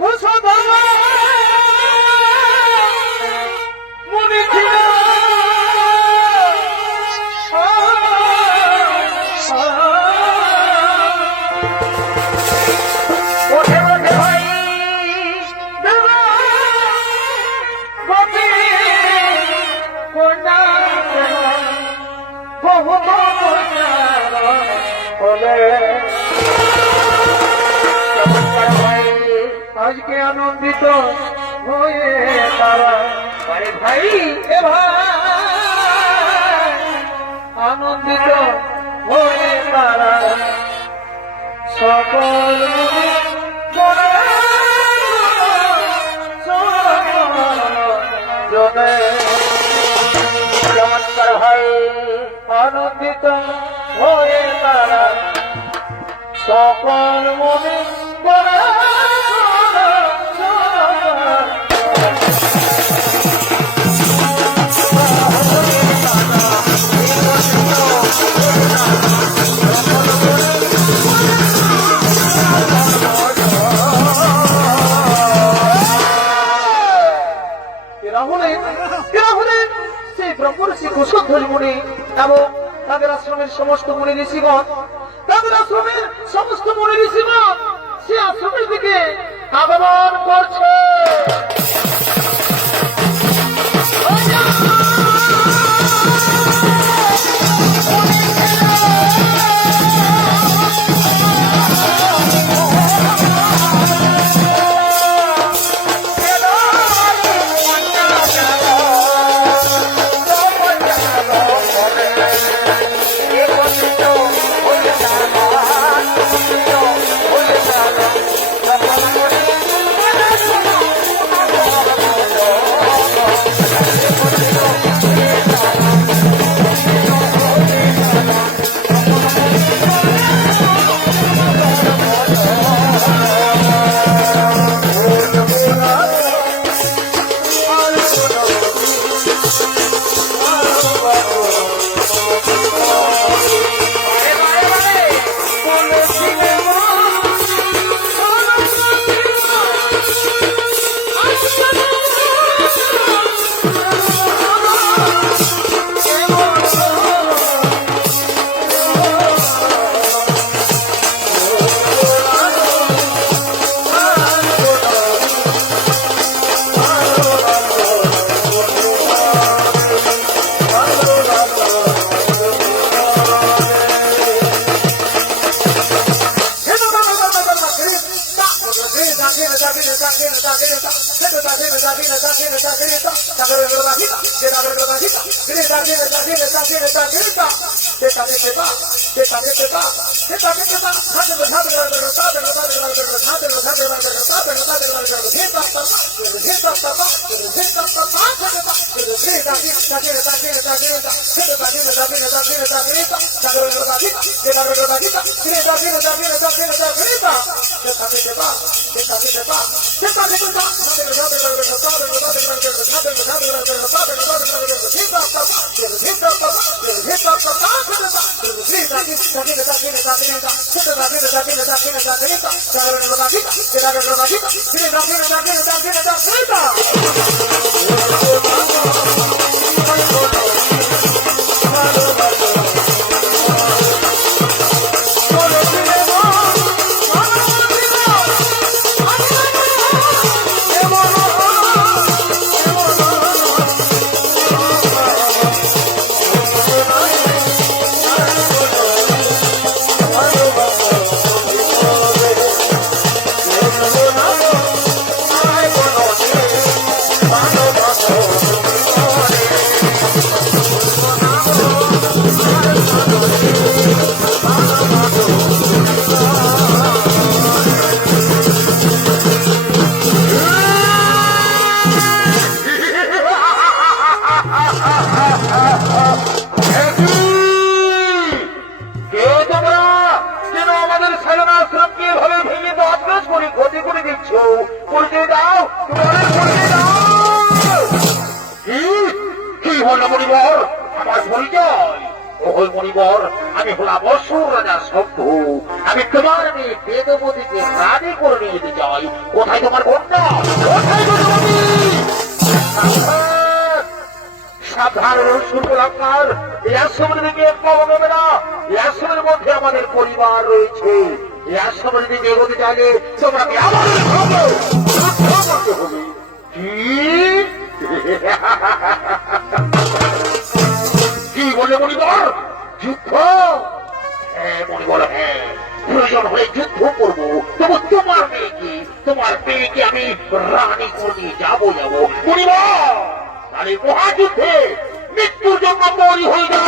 Who's আনন্দিত হয়ে তারা। আরে ভাই, এ আনন্দিত হয়ে তারা। সকল আনন্দিত হয়ে তারা। সকল মনে এবং তাদের আশ্রমের সমস্ত মনে ঋষিগণ তাদের আশ্রমের সমস্ত মনে ঋষিগণ সে আশ্রমের দিকে আগমন করছে। 出た出た出た出た出た出た出た出た出た出た出た出た出た কে কি? কি আমার পরিচয় আমি হলাম অসুর রাজা তোমার বেদবতীকে রানী করে নিয়ে যেতে চাই। কোথায় তোমার বেদবতী সাবধান! সাবধান আপনার এই দিকে পাওয়া যাবে না। এই মধ্যে আমাদের পরিবার রয়েছে। কি বলে মণিবর? যুদ্ধ? হ্যাঁ মণিবর হ্যাঁ। প্রয়োজন হয়ে যুদ্ধ করব। তবু তোমার মেয়েকে তোমার মেয়েকে আমি রানী করে যাব যাব? মণিবর, তাহলে মহাযুদ্ধে মৃত্যুর জন্য তৈরি হয়ে যা।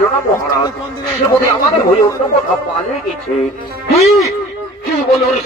খুঁজে না মহারাজ। সে বোধ আমাদের হয়ে অন্য কোথাও পালিয়ে গেছে। কি? বলে ওই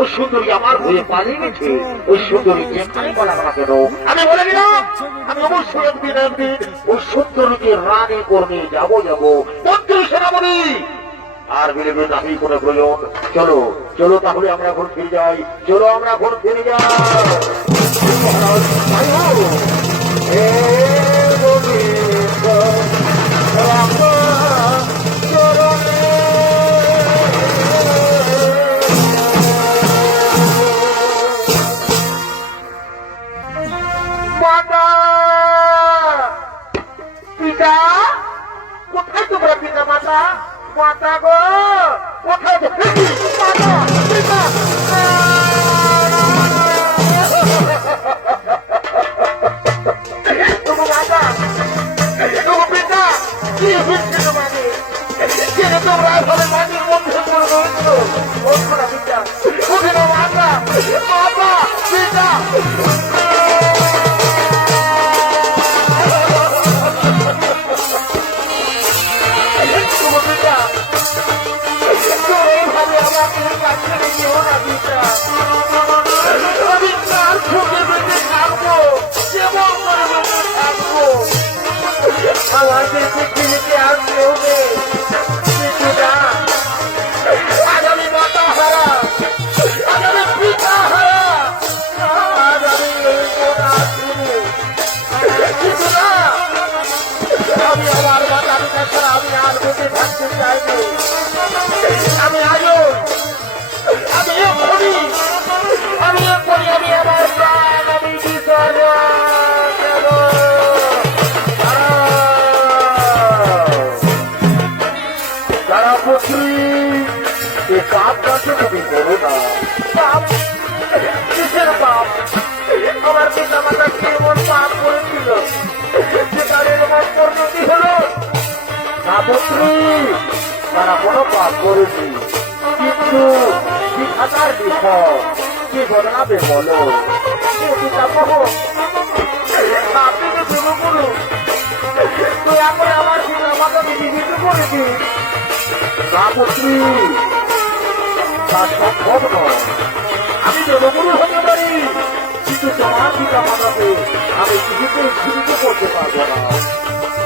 ওই সুন্দরী আমার হয়ে পালিয়ে গেছে। ওই সুন্দরী যেখানে বলা না কেন আমি বলে দিলাম আমি অবশ্যই একদিন একদিন ওই সুন্দরীকে রানী করে যাব যাব। মন্ত্রী সেনাবলী আর বিলে বিলে আমি কোনো প্রয়োজন। চলো চলো তাহলে আমরা ঘর ফিরে যাই। চলো আমরা ঘর ফিরে যাই। মাতা মাতা গো। কোথায় গো? মাতা পিতা তবু মাতা তবু পিতা। কি হচ্ছে তোমাদের কেন তোমরা এভাবে মাটির মধ্যে পড়ে রয়েছো ওঠো না, পিতা। ওঠে না মাতা মাতা পিতা। আমি আর বুঝে থাকতে চাইনি আমি না পুত্রী তারা কোনো পাপ করেনি কিন্তু কি থাকার বিপদ কি ঘটনাবে বলো কে পিতামহ আপনি তো শুরু আমি জনগুরু হতে পারি কিন্তু তোমার পিতা মাতাকে আমি কিছুতে জীবিত করতে পারব না।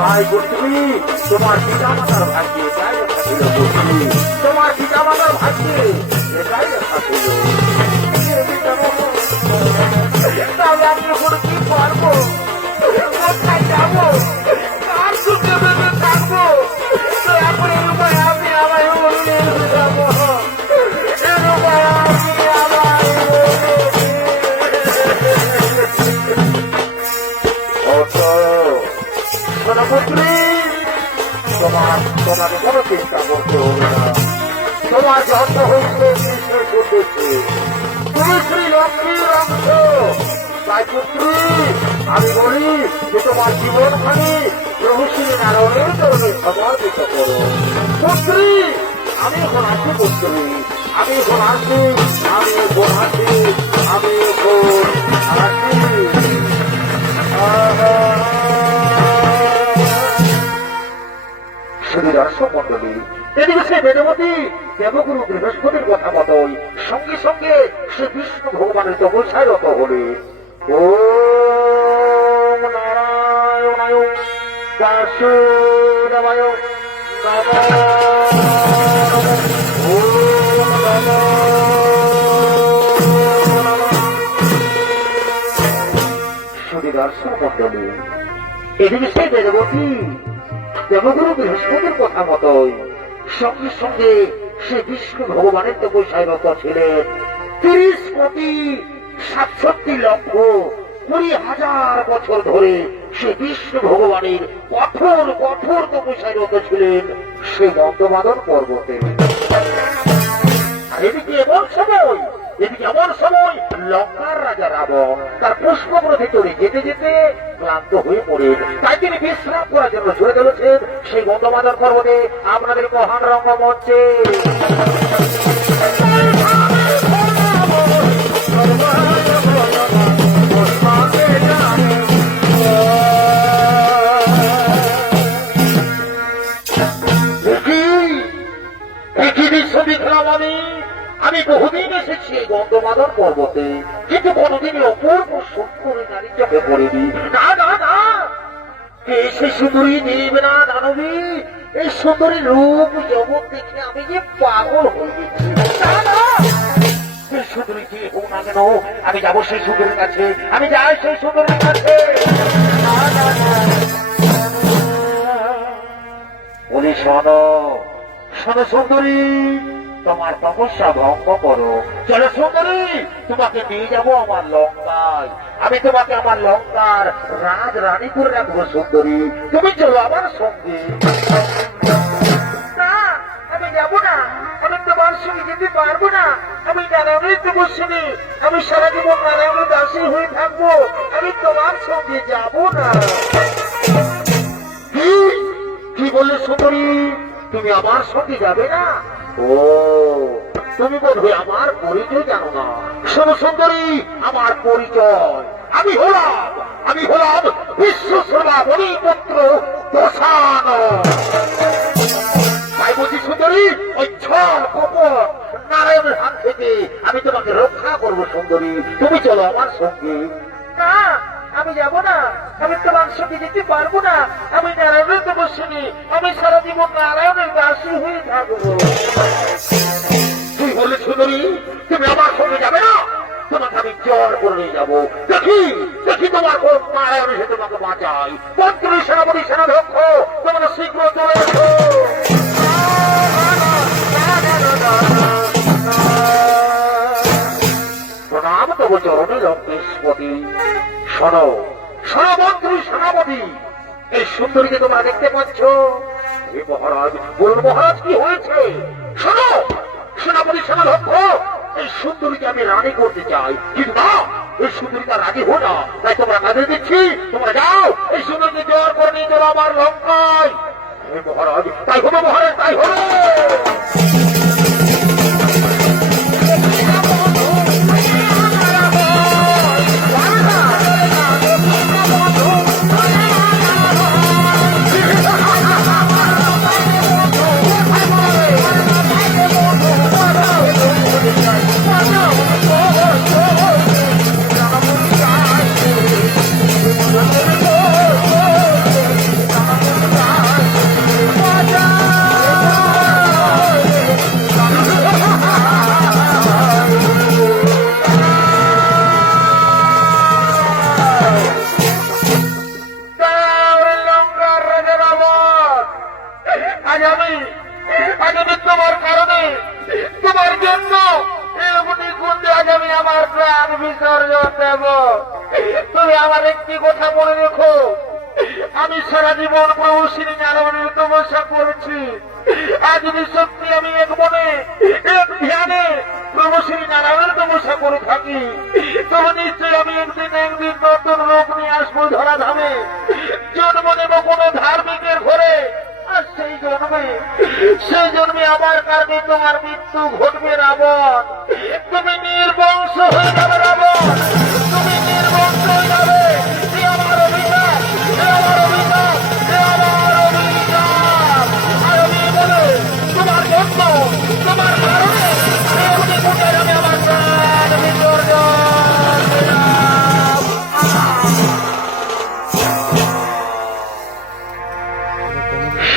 তাই পুত্রী তোমার পিতা মাতার ভাগ্যে তোমার পিতা জন্ম হয়েছে কৃষ্ণের চতুর্থে তুমি শ্রী লক্ষ্মীর অংশ তাই পুত্রী আমি বলি যে তোমার জীবন খানি প্রভু শ্রী নারায়ণের চরণে সমর্পিত করো পুত্রী আমি এখন আছি পুত্রী আমি এখন আছি আমি এখন আছি আমি এখন আছি শুধু দর্শক মন্ডলী এদিকে সে বেদমতি, দেবগুরু বৃহস্পতির কথা মতোই। সঙ্গে সঙ্গে সে বিষ্ণু ভগবানের তপস্যায় রত হলে। ও নারায়ণায় বাসুদেবায় এদিকে সে বেদবতী দেবগুরু বৃহস্পতির কথা মতোই। সঙ্গে সঙ্গে সে বিষ্ণু ভগবানের তপস্যায় রত ছিলেন। তিরিশ কোটি সাতষট্টি লক্ষ কুড়ি হাজার বছর ধরে সে বিষ্ণু ভগবানের কঠোর কঠোর তপস্যায় রত ছিলেন সে মন্ত্রবাদন পর্বতে। এদিকে এমন সময় এদিকে এমন সময় লঙ্কার রাজা রাবণ তার পুষ্পগুলো চড়ে যেতে যেতে ক্লান্ত হয়ে পড়ে। তাই তিনি বিশ্রাম করার জন্য ছুড়ে চলেছেন সেই গন্ধমাদন পর্বতে। আপনাদের মহান রঙ্গমঞ্চে। কিন্তু কোনোদিনই অপূর্ব সুন্দর নারী চোখে পড়িনি না না না। কে সে সুন্দরী দেব না দানবী, এই সুন্দরী রূপ জগৎ দেখে আমি যে পাগল হয়ে। সুন্দরী যে হোক না কেন, আমি যাব সেই সুন্দরীর কাছে। আমি যাই সেই সুন্দরীর কাছে। বলি, শোনো শোনো সুন্দরী। তোমার তপস্যা ভঙ্গ করো। চলো সুন্দরী, তোমাকে নিয়ে যাব আমার লঙ্কায়। আমি তোমাকে আমার লঙ্কার রাজ রানী করে রাখব, সুন্দরী। তুমি চলো আমার সঙ্গে। আমি যাব না। আমি তোমার সঙ্গে যেতে পারব না। আমি নারায়ণের তপস্বিনী। আমি সারা জীবন নারায়ণের দাসী হয়ে থাকব। আমি তোমার সঙ্গে যাব না। কি বললে সুন্দরী? তুমি আমার সঙ্গে যাবে না? ও তুমি বোধহয় আমার পরিচয় সুন্দরী, আমার পরিচয়। আমি হলাম, আমি বিশ্ব সেবামণি পুত্র দশান তাই বলছি সুন্দরী, ওই ছল কপট হাত থেকে আমি তোমাকে রক্ষা করব সুন্দরী। তুমি চলো আমার সঙ্গে। না আমি যাব না। আমি তোমার সঙ্গে যেতে পারব না। আমি নারায়ণের তপস্বিনী। আমি সারা জীবন নারায়ণের দাসী হয়ে থাকব। তুই বললি, সুন্দরী, তুমি আমার সঙ্গে যাবে না? তোমাকে আমি জ্বর করে যাব। দেখি দেখি তোমার কোন তোমাকে বাঁচাই। মন্ত্রী, সেনাপতি, সেনাধ্যক্ষ, তোমরা শীঘ্র চলে এসো। প্রণাম চরণে শোনো শোনো মন্ত্রী সেনাপতি। এই সুন্দরীকে তোমরা দেখতে পাচ্ছ। হে মহারাজ বলুন মহারাজ, কি হয়েছে? শোনো, সেনাপতি সেনাধ্যক্ষ এই সুন্দরীকে আমি রানী করতে চাই। কিন্তু না এই সুন্দরীটা রাজি হো না। তাই তোমরা কাজে দিচ্ছি, তোমরা যাও। এই সুন্দরীকে জোর করে নিয়ে চলো আমার লঙ্কায়। হে মহারাজ, তাই হলো মহারাজ, তাই হবে বিসর্জন দেব তুমি আমার একটি কথা মনে রেখো। আমি সারা জীবন প্রভু শ্রী নারায়ণের তপস্যা করেছি। আজ সত্যি আমি এক মনে, এক ধ্যানে প্রভু শ্রী নারায়ণের তপস্যা করে থাকি, তবে আমি একদিন একদিন নতুন নিয়ে আসব জন্ম নেব কোনো ধার্মিকের ঘরে, আর সেই জন্মে সেই জন্মে আমার কারণে তোমার মৃত্যু ঘটবে রাবণ। তুমি নির্বংশ হয়ে যাবে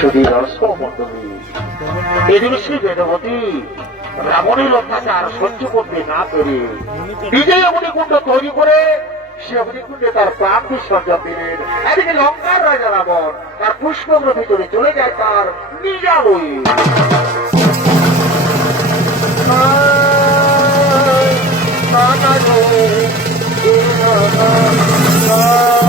সুধীর মন্ডলী এদিকে শ্রী বেদবতী রাবণের অত্যাচার সহ্য করতে না পেরে নিজেই অগ্নিকুণ্ড তৈরি করে সে অগ্নিকুণ্ডে তার প্রাণ বিসর্জন দিলেন এদিকে লঙ্কার রাজা রাবণ তার পুষ্পগুলোর ভিতরে চলে যায় তার নিজাবই না না গো, না, না, না।